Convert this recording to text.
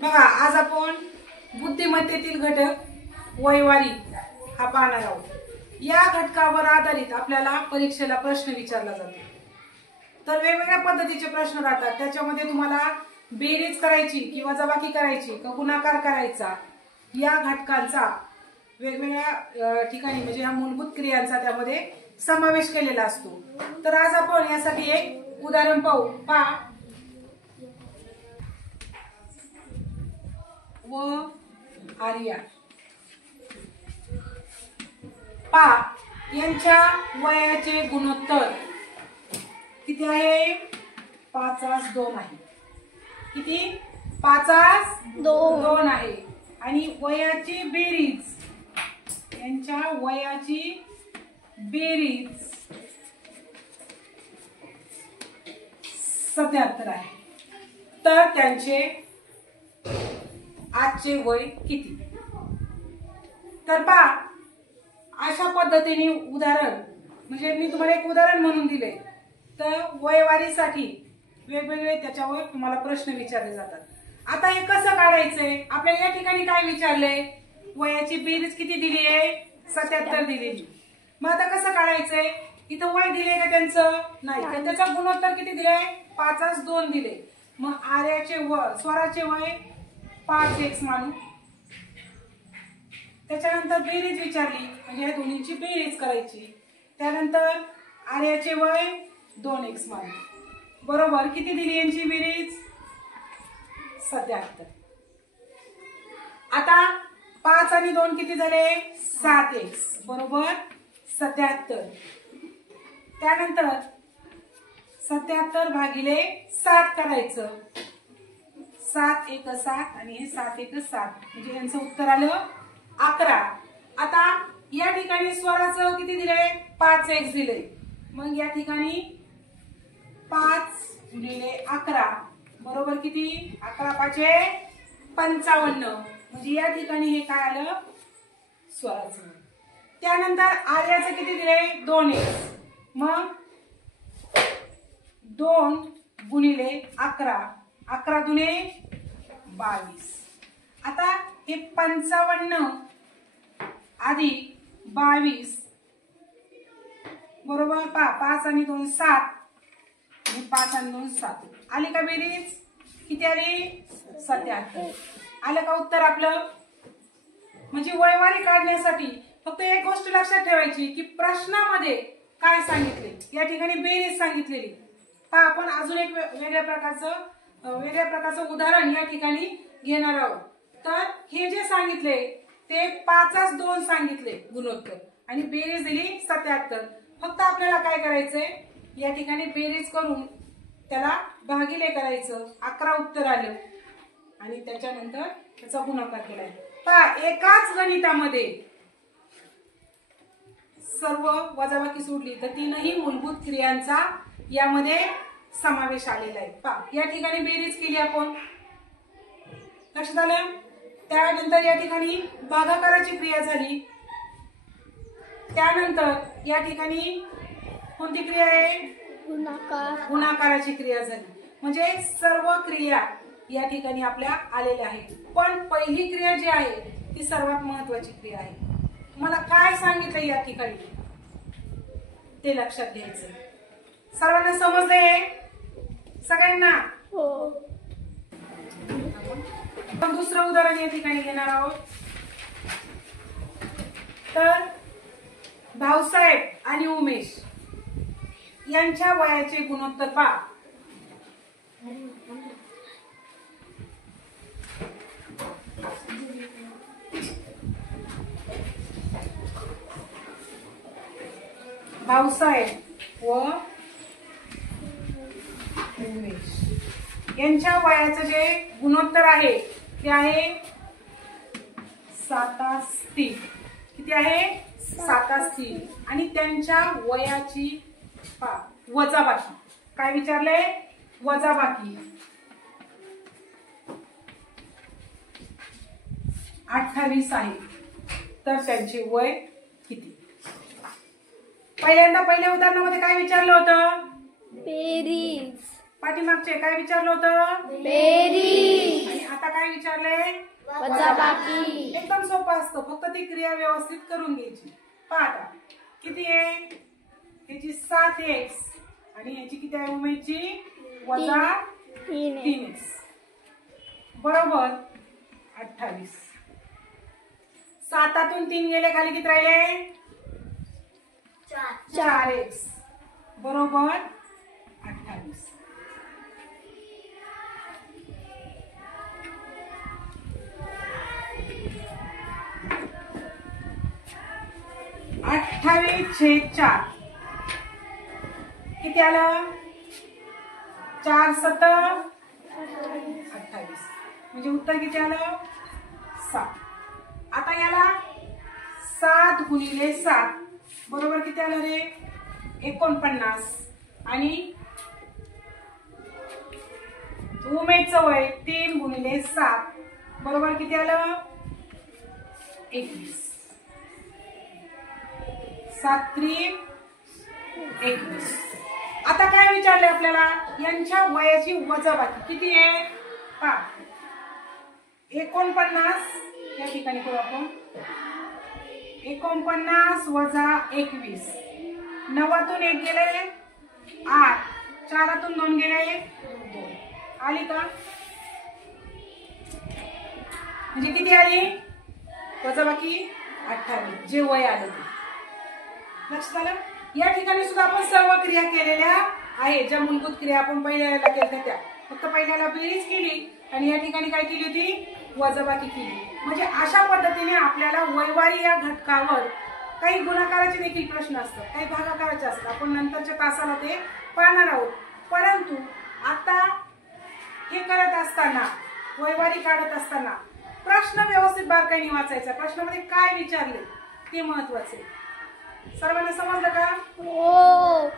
बघा, आज आपण बुद्धिमत्तेतील घटक वयवारी हा पाहणार आहोत। या घटकावर आधारित आपल्याला परीक्षेला प्रश्न विचारला जातो। तर वेगवेगळ्या पद्धतीचे प्रश्न राहतात। त्याच्यामध्ये तुम्हाला बेरीज करायची किंवा वजाबाकी करायची का गुणाकार करायचा, या घटकांचा वेगवेगळ्या ठिकाणी म्हणजे या मूलभूत क्रियांचा त्यामध्ये समावेश केलेला असतो। तर आज आपण यासाठी एक उदाहरण पाहू। पहा, व आर्या पहा, यांच्या वयाचे गुणोत्तर किती आहे? 5:2 आहे। किती? 5:2 आहे। आणि वयाची बेरीज, यांच्या वयाची बेरीज 77 आहे। तर त्यांचे आजचे वय किती? तर पहा, अशा पद्धतीने उदाहरण म्हणजे मी तुम्हाला एक उदाहरण म्हणून दिले। तर वयवारीसाठी वेगवेगळे त्याच्यावर तुम्हाला प्रश्न विचारले जातात। आता हे कसं काढायचंय? आपल्याला या ठिकाणी काय विचारले? वयाची बेरीज किती दिली आहे? 77 दिलेली। मग आता कसं काढायचंय? इथं वय दिले का त्यांचं? नाही। तर त्याचा गुणोत्तर किती दिले? 5:2 दिले। मग आर्याचे स्वराचे वय 5x मानू। त्याच्यानंतर बेरीज विचारली म्हणजे या दोन्हींची बेरीज करायची। त्यानंतर आर्याचे वय 2x मानू। बरोबर, किती दिली यांची बेरीज? 77। आता 5 आणि 2 किती झाले? 7x बरोबर 77। त्यानंतर 77 भागिले 7 करायचं। 7 1 7 आणि हे 7 1 7 म्हणजे यांचं उत्तर आलं 11। आता या ठिकाणी स्वराचं किती दिले? 5x दिले। मग या ठिकाणी 5 गुणिले 11 बरोबर किती? 11 5 55 म्हणजे या ठिकाणी हे काय आलं? स्वराचं। त्यानंतर आर्याचं किती दिले? 2x। मग 2 गुणिले 11 11 दुने 22। आता हे 55 अधिक 22 बरोबर 5 आणि 2 7 आणि 5 आणि 2 7 आली का बेरीज? किती आली? 77 आलं का उत्तर आपलं? म्हणजे वयवारी काढण्यासाठी फक्त एक गोष्ट लक्षात ठेवायची की प्रश्नामध्ये काय सांगितले, या ठिकाणी बेरीज सांगितलेली। पहा, आपण अजून एक वेगळ्या प्रकारचं उदाहरण या ठिकाणी घेणार आहोत। तर हे जे सांगितले ते 5:2 सांगितले गुणोत्तर आणि बेरीज दिली 77। फक्त आपल्याला काय करायचंय? या ठिकाणी बेरीज करून त्याला भागिले करायचं। 11 उत्तर आलं आणि त्याच्यानंतर त्याचा गुणाकार केलाय। पहा, एकाच गणितामध्ये सर्व वजाबाकी सोडली तर तीनही मूलभूत क्रियांचा यामध्ये समावेश आलेला आहे। पहा, या ठिकाणी बेरीज केली आपण, लक्षात आलं? त्यानंतर या ठिकाणी भागाकाराची क्रिया झाली। त्यानंतर या ठिकाणी कोणती क्रिया आहे? गुणाकाराची क्रिया झाली। म्हणजे सर्व क्रिया या ठिकाणी आपल्या आलेल्या आहेत। पण पहिली क्रिया जी आहे ती सर्वात महत्वाची क्रिया आहे। तुम्हाला काय सांगितलं या ठिकाणी ते लक्षात घ्यायचं। सर्वांना समजलंय? सगळ्यांना? हो। आपण दुसरं उदाहरण या ठिकाणी घेणार आहोत। तर भाऊसाहेब आणि उमेश यांच्या वयाचे गुणोत्तर पहा। भाऊसाहेब व उमेश यांच्या वयाचं जे गुणोत्तर आहे ते आहे 7:3। किती आहे? 7:3। आणि त्यांच्या वयाची वजाबाकी काय विचारले? वजाबाकी 28 आहे। तर त्यांचे वय किती? पहिल्या उदाहरणामध्ये काय विचारलं होतं? बेरीज। पाठीमागचे काय विचारलं होतं? बेरीज। आणि आता काय विचारलं? वजाबाकी. एकदम सोपं असतं, फक्त ती क्रिया व्यवस्थित करून घ्यायची. पहा आता किती आहे, याची 7x आणि याची किती आहे उमेदची वजा 3x बरोबर 28. 7 3 गेले खाली किती राहिले 4x बरोबर 28. 28/4 किती आलं 4 7 28 म्हणजे उत्तर किती आलं 7. आता याला 7 गुणिले 7 बरोबर किती आलं रे 49 आणि उमेदचं वय 3 गुणिले 7 बरोबर किती आलं 21. 7 3 21. आता काय विचारले आपल्याला यांच्या वयाची वजाबाकी किती आहे पहा 49 या ठिकाणी करू आपण 49 वजा 21 9तून 1 गेले 8 4तून 2 गेले 2 आली का म्हणजे किती आली वजाबाकी 28 जे वय आलं ते लक्षात आलं. या ठिकाणी सुद्धा आपण सर्व क्रिया केलेल्या आहेत ज्या मूलभूत क्रिया आपण पहिल्याला केल्या त्या फक्त पहिल्याला बेरीज केली आणि या ठिकाणी काय केली होती वजाबाकी केली. म्हणजे अशा पद्धतीने आपल्याला वैवारी या घटकावर काही गुणाकाराचे देखील प्रश्न असतात काही भागाकाराचे असतात आपण नंतरच्या तासाला ते पाहणार आहोत. परंतु आता हे करत असताना वैवारी काढत असताना प्रश्न व्यवस्थित बारकाईने वाचायचा प्रश्नामध्ये काय विचारले ते महत्वाचे. सर्वांना समजलं का हो.